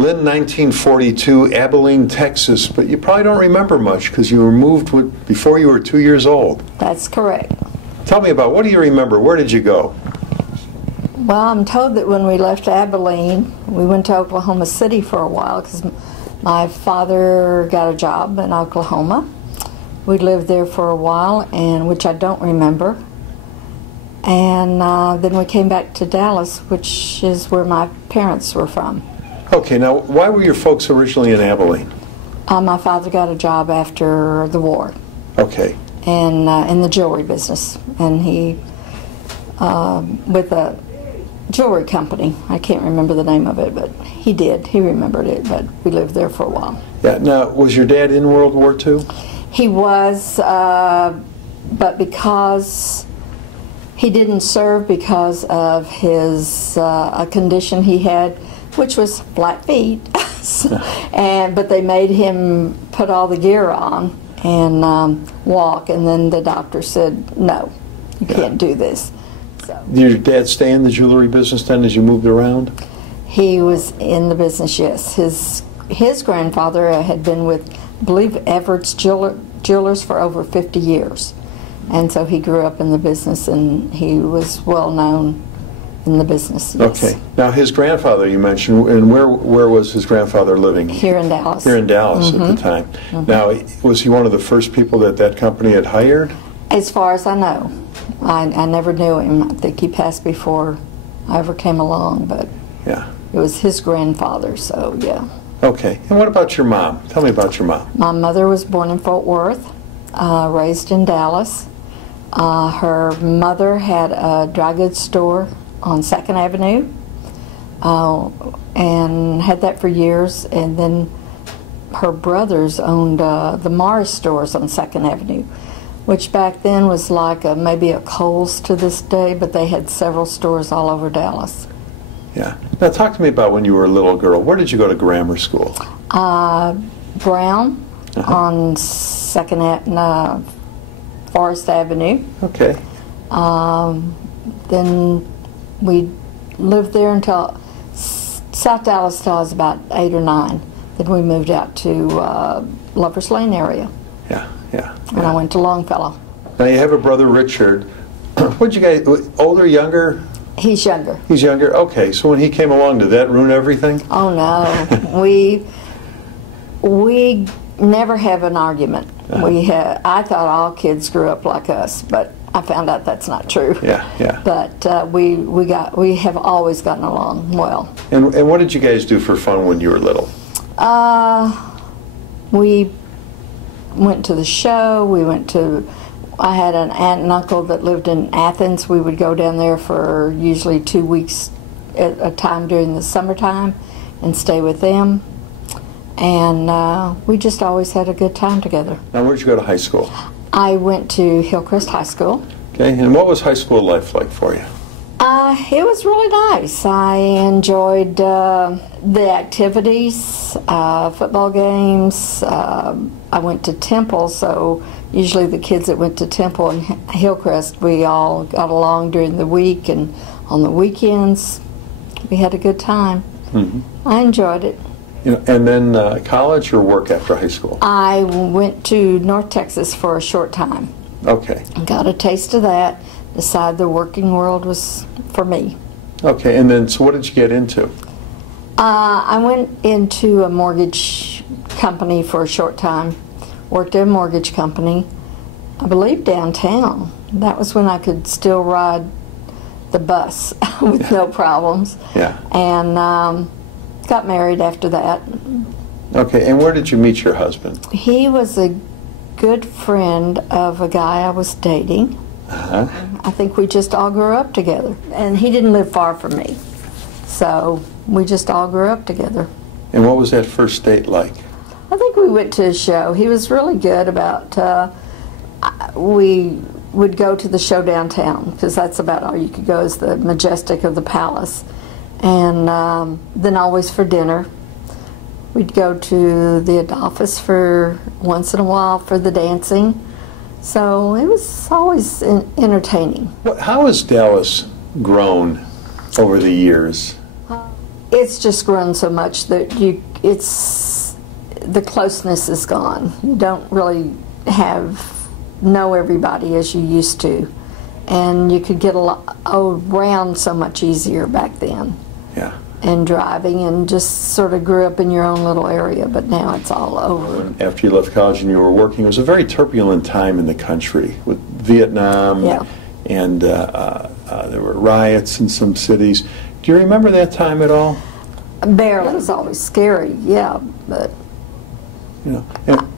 Lynn, 1942, Abilene, Texas, but you probably don't remember much because you were moved before you were 2 years old. That's correct. Tell me about, what do you remember? Where did you go? Well, I'm told that when we left Abilene, we went to Oklahoma City for a while because my father got a job in Oklahoma. We lived there for a while, and which I don't remember. And then we came back to Dallas, which is where my parents were from. Okay, now why were your folks originally in Abilene? My father got a job after the war. Okay. And in the jewelry business, and he with a jewelry company. I can't remember the name of it, but he did. He remembered it, but we lived there for a while. Yeah. Now, was your dad in World War II? He was, but because he didn't serve because of his a condition he had, which was flat feet, but they made him put all the gear on and walk, and then the doctor said, no, you can't do this. So, did your dad stay in the jewelry business then as you moved around? He was in the business, yes. His grandfather had been with, I believe, Everett's Jewelers for over 50 years. And so he grew up in the business, and he was well known in the business, yes. Okay. Now, his grandfather, you mentioned, and where was his grandfather living? Here in Dallas. Here in Dallas at the time. Now, was he one of the first people that company had hired? As far as I know. I never knew him. I think he passed before I ever came along, but yeah, it was his grandfather, so yeah. Okay. And what about your mom? Tell me about your mom. My mother was born in Fort Worth, raised in Dallas. Her mother had a dry goods store on 2nd Avenue and had that for years, and then her brothers owned the Morris stores on 2nd Avenue, which back then was like maybe a Kohl's to this day, but they had several stores all over Dallas. Yeah. Now talk to me about when you were a little girl. Where did you go to grammar school? Brown on 2nd Forest Avenue. Okay. Then we lived there until South Dallas till I was about 8 or 9. Then we moved out to Lover's Lane area. Yeah, yeah. And I went to Longfellow. Now you have a brother, Richard. What'd you guys, older, younger? He's younger. He's younger? Okay, so when he came along, did that ruin everything? Oh no. we never have an argument. I thought all kids grew up like us, but I found out that's not true. Yeah, yeah. But we have always gotten along well. And what did you guys do for fun when you were little? We went to the show. I had an aunt and uncle that lived in Athens. We would go down there for usually 2 weeks at a time during the summertime and stay with them. And we just always had a good time together. Now, where'd you go to high school? I went to Hillcrest High School. Okay, and what was high school life like for you? It was really nice. I enjoyed the activities, football games. I went to Temple, so usually the kids that went to Temple and Hillcrest, we all got along during the week, and on the weekends we had a good time. I enjoyed it. And then college or work after high school? I went to North Texas for a short time. Okay. Got a taste of that, decided the working world was for me. Okay, and then so what did you get into? I went into a mortgage company for a short time, worked at a mortgage company, I believe downtown. That was when I could still ride the bus with no problems. Yeah. And got married after that. Okay, and where did you meet your husband? He was a good friend of a guy I was dating. I think we just all grew up together. And he didn't live far from me. So we just all grew up together. And what was that first date like? I think we went to a show. He was really good about, we would go to the show downtown, because that's about all you could go, is the Majestic of the Palace. And then always for dinner. We'd go to the Adolphus for once in a while for the dancing. So it was always entertaining. How has Dallas grown over the years? it's just grown so much that the closeness is gone. You don't really know everybody as you used to, and you could get around so much easier back then. Yeah. And driving, and just sort of grew up in your own little area, but now it's all over. After you left college and you were working, it was a very turbulent time in the country with Vietnam, and there were riots in some cities. Do you remember that time at all? Barely. It was always scary, yeah, but you know,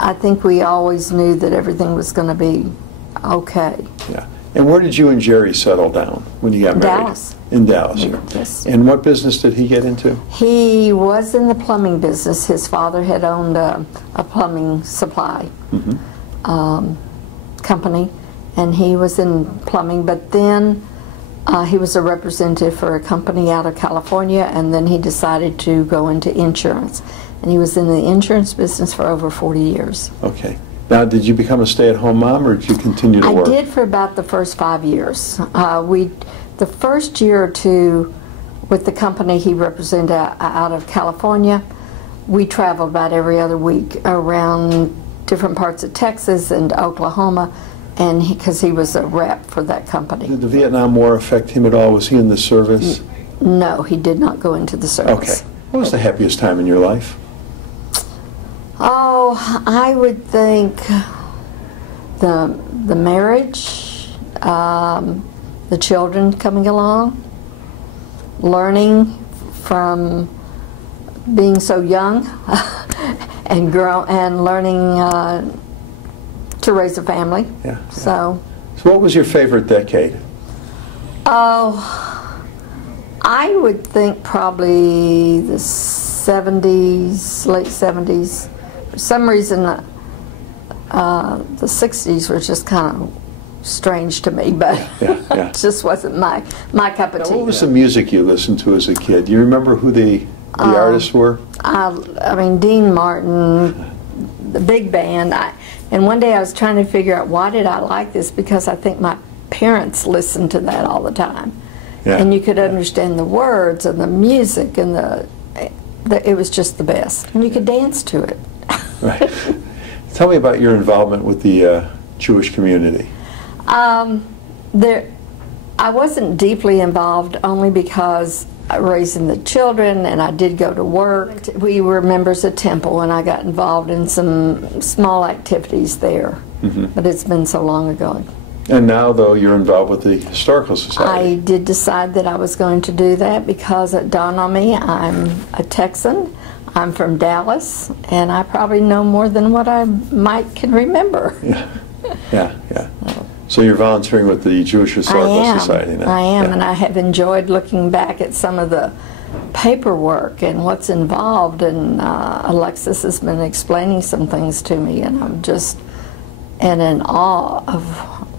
I think we always knew that everything was going to be okay. Yeah. And where did you and Jerry settle down when you got married? Dallas. In Dallas. Yes. And what business did he get into? He was in the plumbing business. His father had owned a plumbing supply company, and he was in plumbing, but then he was a representative for a company out of California, and then he decided to go into insurance. And he was in the insurance business for over 40 years. Okay. Now, did you become a stay-at-home mom, or did you continue to work? I did for about the first 5 years. The first year or two with the company he represented out of California, we traveled about every other week around different parts of Texas and Oklahoma, and because he was a rep for that company. Did the Vietnam War affect him at all? Was he in the service? No, he did not go into the service. Okay. What was the happiest time in your life? Oh, I would think the marriage, the children coming along, learning from being so young and learning to raise a family. Yeah. So what was your favorite decade? Oh, I would think probably the 70s, late 70s. For some reason, the 60s were just kind of strange to me, but it just wasn't my cup of tea. What was the music you listened to as a kid? Do you remember who the artists were? I mean, Dean Martin, the big band. And one day I was trying to figure out why did I like this, because I think my parents listened to that all the time. Yeah. And you could understand the words and the music, and it was just the best. And you could dance to it. Right. Tell me about your involvement with the Jewish community. I wasn't deeply involved, only because raising the children, and I did go to work. We were members of Temple, and I got involved in some small activities there. But it's been so long ago. And now, though, you're involved with the Historical Society. I did decide that I was going to do that because it dawned on me I'm a Texan. I'm from Dallas, and I probably know more than what I can remember. Yeah. So you're volunteering with the Jewish Historical Society now. I am, and I have enjoyed looking back at some of the paperwork and what's involved, and Alexis has been explaining some things to me, and I'm just in awe of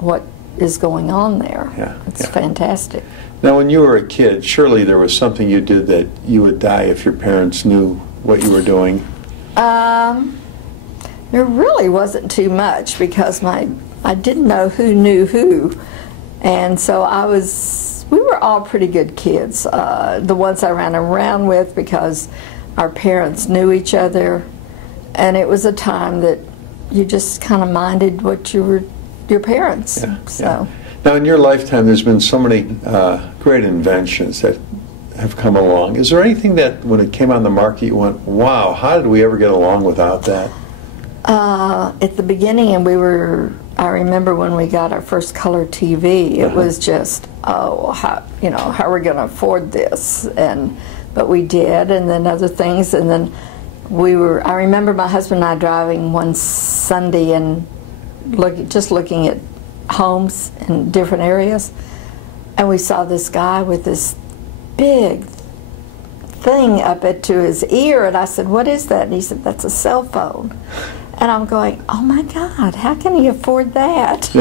what is going on there. It's fantastic. Now, when you were a kid, surely there was something you did that you would die if your parents knew what you were doing. There really wasn't too much, because I didn't know who knew who, and so we were all pretty good kids. The ones I ran around with, because our parents knew each other, and it was a time that you just kind of minded what your parents. Now, in your lifetime, there's been so many great inventions that have come along. Is there anything that, when it came on the market, you went, wow, how did we ever get along without that? At the beginning, and I remember when we got our first color TV, it was just, how are we going to afford this? But we did, and then other things, and then I remember my husband and I driving one Sunday and looking at homes in different areas, and we saw this guy with this big thing up to his ear, and I said, what is that? And he said, that's a cell phone. And I'm going, oh my God, how can he afford that?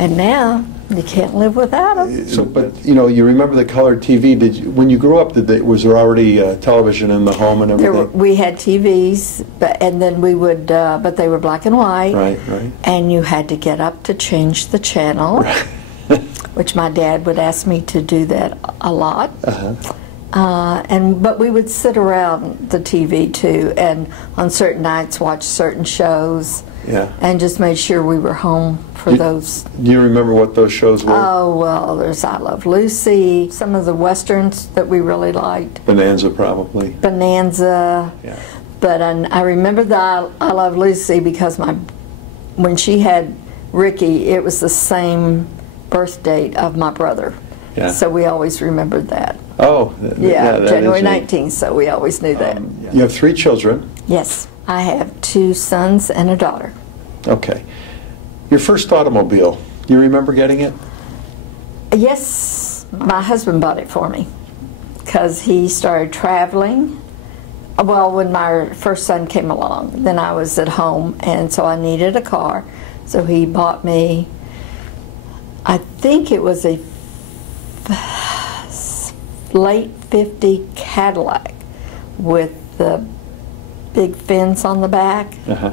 And now you can't live without them. So, but you remember the color TV? When you grew up, was there already television in the home and everything? We had TVs, and then we would, but they were black and white. Right. And you had to get up to change the channel, which my dad would ask me to do that a lot. But we would sit around the TV too, and on certain nights watch certain shows. Yeah. And just made sure we were home for those. Do you remember what those shows were? Oh, well, there's I Love Lucy, some of the westerns that we really liked. Bonanza, probably. Bonanza. Yeah. But I remember the I Love Lucy because when she had Ricky, it was the same birth date of my brother. Yeah. So we always remembered that. Oh, yeah, January is 19th, so we always knew that. You have 3 children. Yes, I have 2 sons and a daughter. Okay. Your first automobile, do you remember getting it? Yes, my husband bought it for me because he started traveling. Well, when my first son came along, then I was at home, and so I needed a car. So he bought me, I think it was a late 50 Cadillac with the big fence on the back. Uh-huh.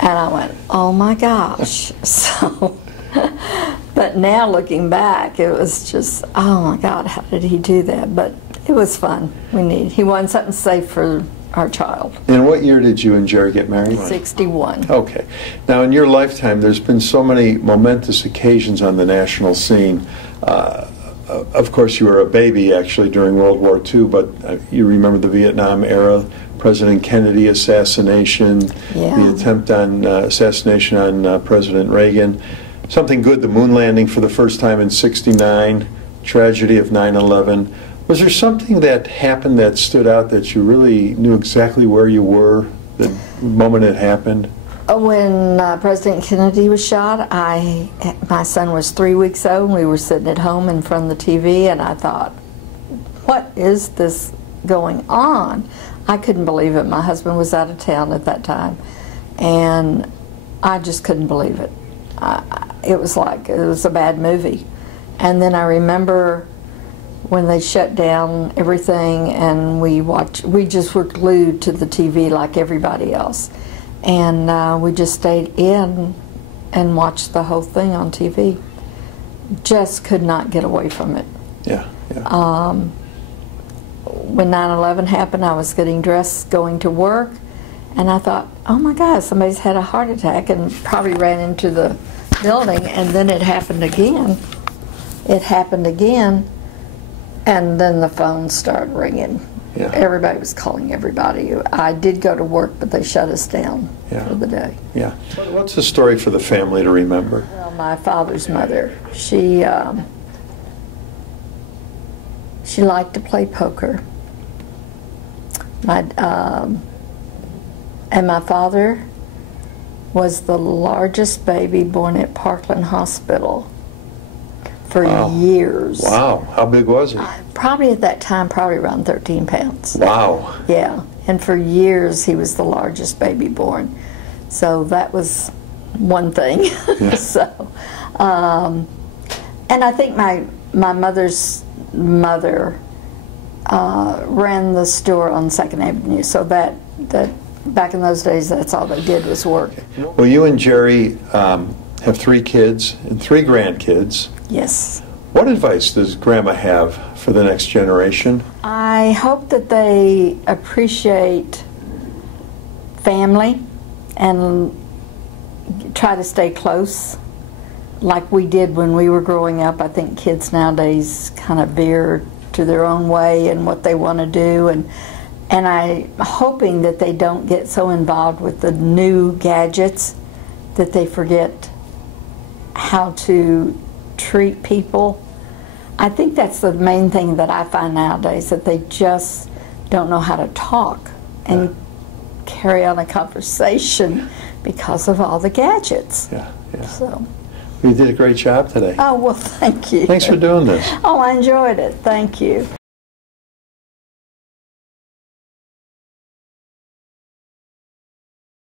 And I went, oh my gosh. So, but now looking back, it was just, oh my God, how did he do that? But it was fun. He wanted something safe for our child. And what year did you and Jerry get married? 61. Okay. Now, in your lifetime, there's been so many momentous occasions on the national scene. Of course, you were a baby, actually, during World War II, but you remember the Vietnam era, President Kennedy assassination, the attempt on assassination on President Reagan. Something good, the moon landing for the first time in '69, tragedy of 9/11. Was there something that happened that stood out that you really knew exactly where you were the moment it happened? When President Kennedy was shot, my son was 3 weeks old, and we were sitting at home in front of the TV, and I thought, what is this going on? I couldn't believe it. My husband was out of town at that time, and I just couldn't believe it. It was like it was a bad movie. And then I remember when they shut down everything, and we just were glued to the TV like everybody else. And we just stayed in and watched the whole thing on TV. Just could not get away from it. Yeah, yeah. When 9/11 happened, I was getting dressed, going to work, and I thought, oh my God, somebody's had a heart attack, and probably ran into the building, and then it happened again. It happened again, and then the phone started ringing. Yeah. Everybody was calling everybody. I did go to work, but they shut us down for the day. Yeah. What's the story for the family to remember? Well, my father's mother, she liked to play poker. And my father was the largest baby born at Parkland Hospital for years. Wow. How big was he? Probably at that time, probably around 13 pounds. Wow. Yeah. And for years, he was the largest baby born. So that was one thing. Yeah. So, and I think my mother's mother ran the store on 2nd Avenue. So that back in those days, that's all they did was work. Well, you and Jerry have 3 kids and 3 grandkids. Yes. What advice does Grandma have for the next generation? I hope that they appreciate family and try to stay close like we did when we were growing up. I think kids nowadays kind of veer to their own way and what they want to do, and I'm hoping that they don't get so involved with the new gadgets that they forget how to treat people. I think that's the main thing that I find nowadays, that they just don't know how to talk and carry on a conversation because of all the gadgets. Yeah, yeah. So. You did a great job today. Oh, well, thank you. Thanks for doing this. Oh, I enjoyed it. Thank you.